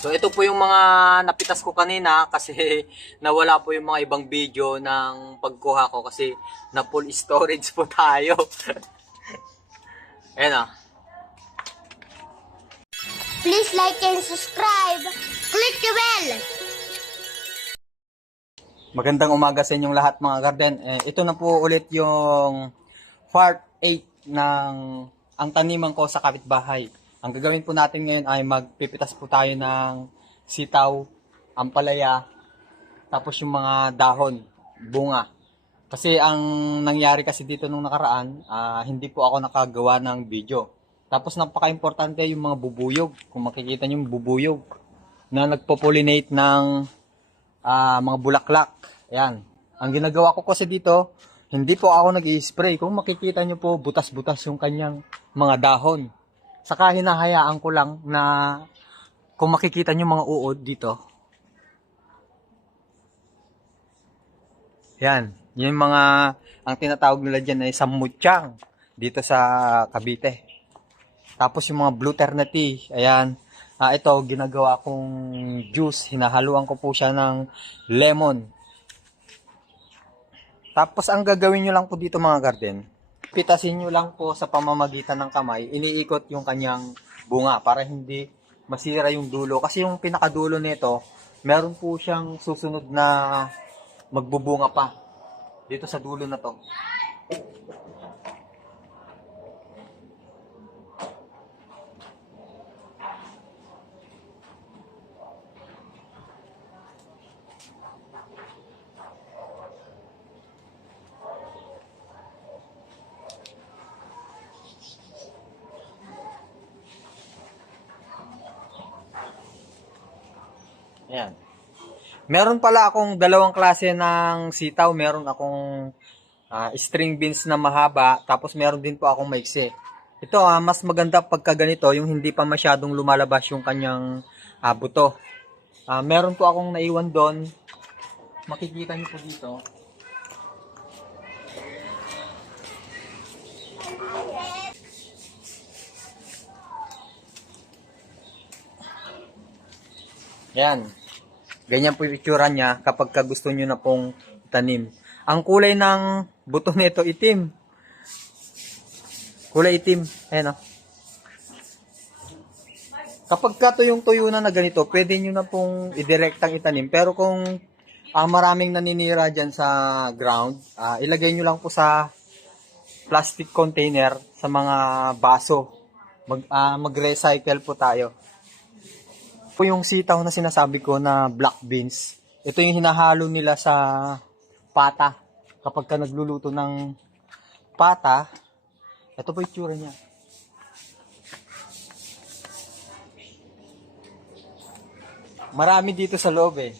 So ito po yung mga napitas ko kanina kasi nawala po yung mga ibang video ng pagkuha ko kasi na full storage po tayo. Ayan ah. Please like and subscribe. Click the bell. Magandang umaga sa inyong lahat mga garden. Ito na po ulit yung part 8 ng ang taniman ko sa kapitbahay. Ang gagawin po natin ngayon ay magpipitas po tayo ng sitaw, ampalaya, tapos yung mga dahon, bunga. Kasi ang nangyari kasi dito nung nakaraan, hindi po ako nakagawa ng video. Tapos napaka-importante yung mga bubuyog. Kung makikita nyo yung bubuyog na nagpo-pollinate ng mga bulaklak. Ayan. Ang ginagawa ko kasi dito, hindi po ako nag-i-spray. Kung makikita nyo po, butas-butas yung kanyang mga dahon. Saka hinahayaan ko lang na kung makikita nyo mga uod dito. Yan. Yung mga, ang tinatawag nila dyan ay sammutyang dito sa Cavite. Tapos yung mga blue ternate, ayan. Ito, ginagawa kong juice. Hinahaluan ko po siya ng lemon. Tapos ang gagawin nyo lang po dito mga garden, pitasin nyo lang po sa pamamagitan ng kamay, iniikot yung kanyang bunga para hindi masira yung dulo. Kasi yung pinakadulo nito, meron po siyang susunod na magbubunga pa dito sa dulo na to. Ayan. Meron pala akong dalawang klase ng sitaw. Meron akong string beans na mahaba, tapos meron din po akong maiksi. Ito, mas maganda pagka ganito, yung hindi pa masyadong lumalabas yung kanyang buto. Meron po akong naiwan doon. Makikita niyo po dito. Yan. Ganyan po yung itsura niya kapag gusto nyo na pong tanim. Ang kulay ng buto nito itim. Kulay itim. Ayan o. Kapag tuyong-tuyo na ganito, pwede nyo na pong idirektang itanim. Pero kung maraming naninira dyan sa ground, ilagay nyo lang po sa plastic container sa mga baso. Mag-recycle po tayo. Po yung sitaw na sinasabi ko na black beans. Ito yung hinahalo nila sa pata. Kapag ka nagluluto ng pata, ito po yung tsura niya. Marami dito sa loob eh.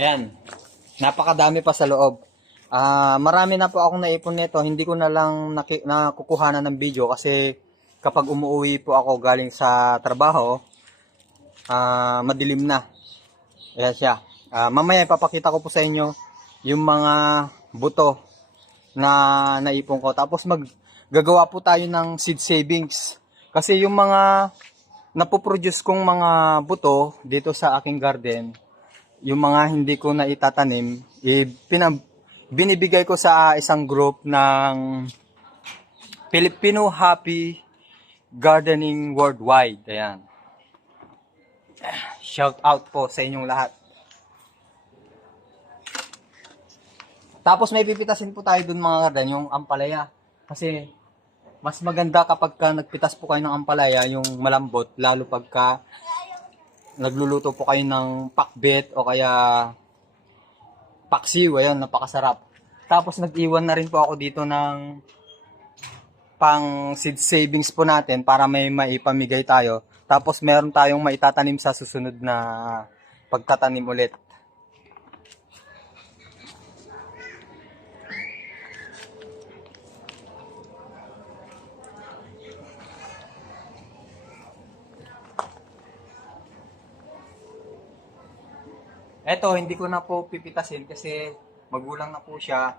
Ayan. Napakadami pa sa loob. Marami na po akong naipon nito. Hindi ko na lang nakukuhanan ng video kasi kapag umuwi po ako galing sa trabaho, madilim na. Ayan siya. Mamaya ipapakita ko po sa inyo yung mga buto na naipon ko. Tapos gagawa po tayo ng seed savings. Kasi yung mga napoproduce kong mga buto dito sa aking garden, yung mga hindi ko na itatanim, binibigay ko sa isang group ng Filipino Happy Gardening Worldwide. Ayan. Shout out po sa inyong lahat. Tapos may pipitasin po tayo dun mga garden, yung ampalaya. Kasi mas maganda kapag nagpitas po kayo ng ampalaya, yung malambot, lalo pagka nagluluto po kayo ng pakbet o kaya paksiw, ayan, napakasarap. Tapos nag-iwan na rin po ako dito ng pang seed savings po natin para may maipamigay tayo. Tapos meron tayong maitatanim sa susunod na pagtatanim ulit. Eto, hindi ko na po pipitasin kasi magulang na po siya.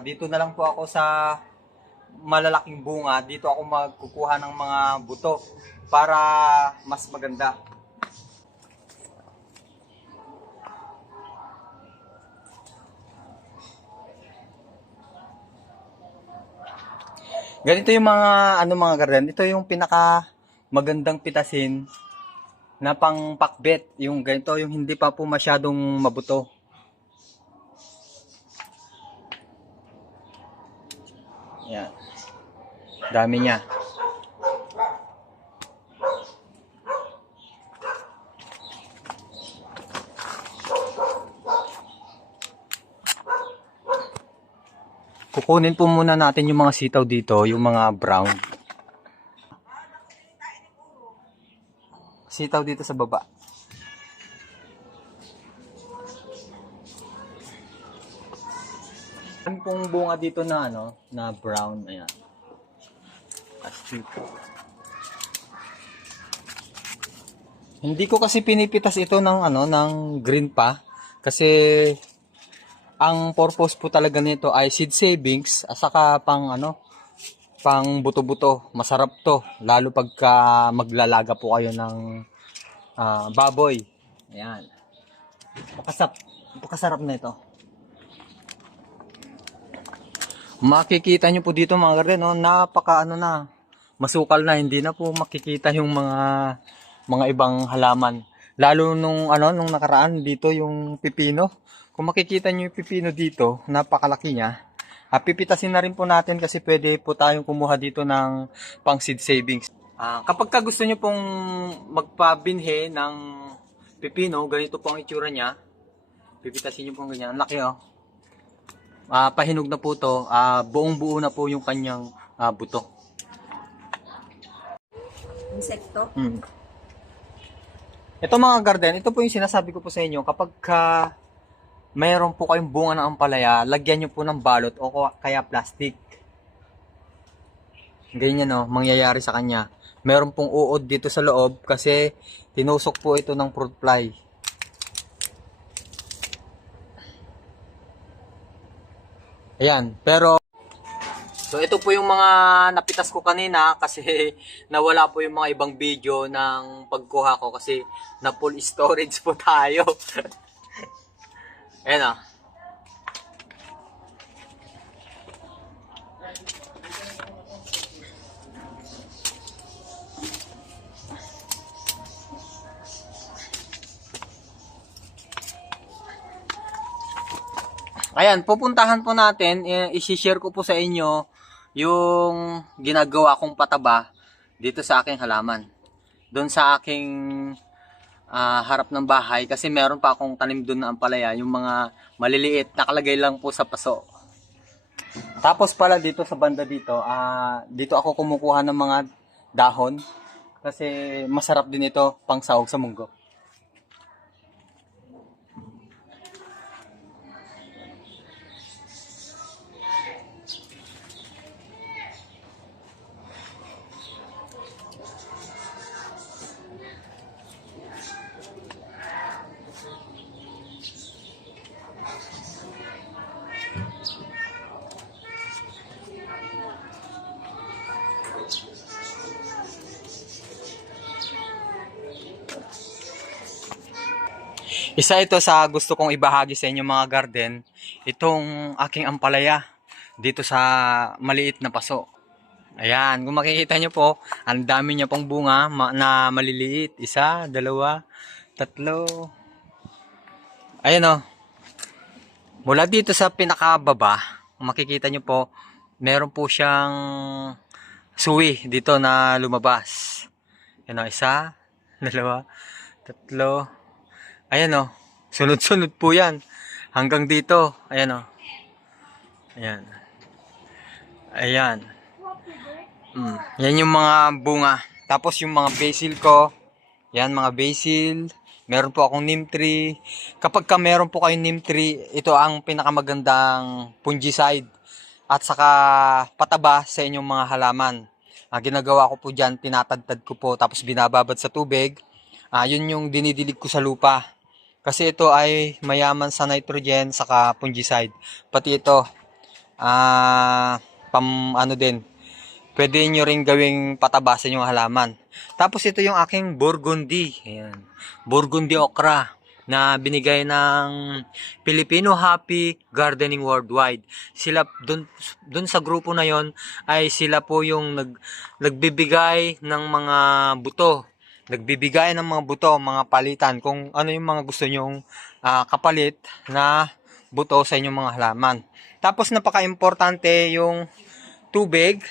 Dito na lang po ako sa malalaking bunga. Dito ako magkukuha ng mga buto para mas maganda. Ganito yung mga garden. Ito yung pinaka magandang pitasin na pang pakbet. Yung ganito, yung hindi pa po masyadong mabuto. Yan. Dami niya. Kukunin po muna natin yung mga sitaw dito, yung mga brown. Sitaw dito sa baba. Ano pong bunga dito na na brown, ayan. Astig. Hindi ko kasi pinipitas ito ng green pa kasi ang purpose po talaga nito ay seed savings at saka pang buto-buto. Masarap to lalo pagka maglalaga po kayo ng baboy. Ayan. Pakasarap na ito. Makikita nyo po dito mga garden, napaka masukal na, hindi na po makikita yung mga ibang halaman. Lalo nung nakaraan dito yung pipino. Kung makikita nyo yung pipino dito, napakalaki niya. Pipitasin na rin po natin kasi pwede po tayong kumuha dito ng pang seed savings. Kapag ka gusto nyo pong magpabinhe ng pipino, ganito po ang itsura niya. Pipitasin nyo po ganyan. Ang laki pahinog na po to, buong buo na po yung kanyang buto. Insekto? Ito mga garden, ito po yung sinasabi ko po sa inyo, kapag mayroon po kayong bunga ng ampalaya, lagyan nyo po ng balot o kaya plastic. Ganyan mangyayari sa kanya. Meron pong uod dito sa loob kasi tinusok po ito ng fruit fly. Ayan, pero so ito po yung mga napitas ko kanina kasi nawala po yung mga ibang video ng pagkuha ko kasi na full storage po tayo. Ayan Ayan, pupuntahan po natin, i-share ko po sa inyo yung ginagawa kong pataba dito sa aking halaman. Doon sa aking harap ng bahay kasi meron pa akong tanim doon na ampalaya, yung mga maliliit, nakalagay lang po sa paso. Tapos pala dito sa banda dito, dito ako kumukuha ng mga dahon kasi masarap din ito pang sahog sa munggo. Isa ito sa gusto kong ibahagi sa inyo mga garden, itong aking ampalaya dito sa maliit na paso. Ayan, kung makikita nyo po, ang dami niya pong bunga na maliliit. Isa, dalawa, tatlo. Ayan mula dito sa pinakababa, kung makikita nyo po, meron po siyang suwi dito na lumabas. Ayan isa, dalawa, Tatlo. Ayan o. Sunod-sunod po yan. Hanggang dito. Ayan o. Ayan. Ayan. Yan yung mga bunga. Tapos yung mga basil ko. Yan mga basil. Meron po akong neem tree. Kapag ka meron po kayong neem tree, ito ang pinakamagandang fungicide. At saka pataba sa inyong mga halaman. Ginagawa ko po dyan, tinatadtad ko po tapos binababad sa tubig. Yun yung dinidilig ko sa lupa. Kasi ito ay mayaman sa nitrogen saka fungicide. Pati ito, ano din, pwede nyo rin gawing pataba sa inyong halaman. Tapos ito yung aking Burgundy. Ayan. Burgundy okra na binigay ng Filipino Happy Gardening Worldwide. Sila dun sa grupo na yon ay sila po yung nagbibigay ng mga buto. Nagbibigay ng mga buto, mga palitan kung ano yung mga gusto nyong kapalit na buto sa inyong mga halaman. Tapos napaka-importante yung tubig.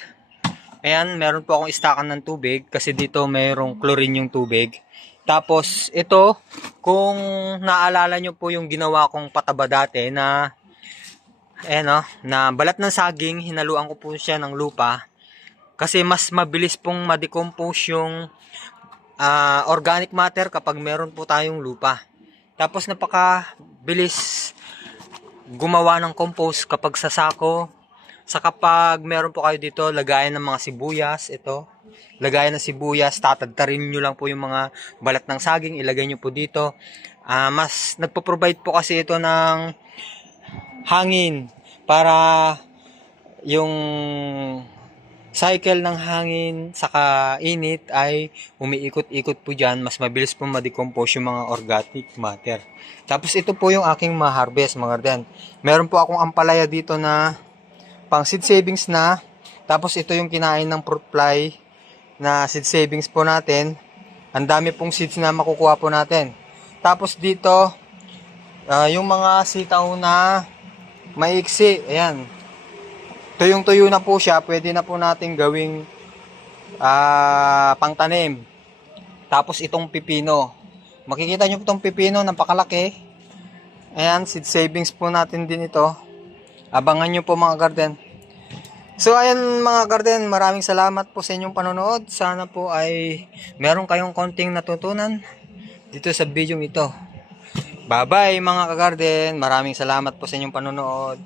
Ayan, meron po akong istakan ng tubig kasi dito mayroong chlorine yung tubig. Tapos ito, kung naalala nyo po yung ginawa kong pataba dati na na balat ng saging, hinaluan ko po siya ng lupa kasi mas mabilis pong ma-decompose yung organic matter kapag meron po tayong lupa. Tapos napakabilis gumawa ng compost kapag sa sako. Sa kapag meron po kayo dito, lagayan ng mga sibuyas, ito. Lagayan ng sibuyas, tatadtarin nyo lang po yung mga balat ng saging, ilagay nyo po dito. Mas nagpo-provide po kasi ito ng hangin para yung cycle ng hangin saka init ay umiikot-ikot po dyan. Mas mabilis po ma-decompose yung mga organic matter. Tapos ito po yung aking ma-harvest mga garden. Meron po akong ampalaya dito na pang seed savings na. Tapos ito yung kinain ng fruit fly na seed savings po natin. Ang dami pong seeds na makukuha po natin. Tapos dito, yung mga sitaw na maiksi. Ayan. Tuyong-tuyo na po siya. Pwede na po natin gawing pangtanim. Tapos itong pipino. Makikita nyo po itong pipino. Napakalaki. Ayan, seed savings po natin din ito. Abangan nyo po mga garden. So ayan mga garden, maraming salamat po sa inyong panonood. Sana po ay meron kayong konting natutunan dito sa video ito. Bye bye mga ka-garden, maraming salamat po sa inyong panonood.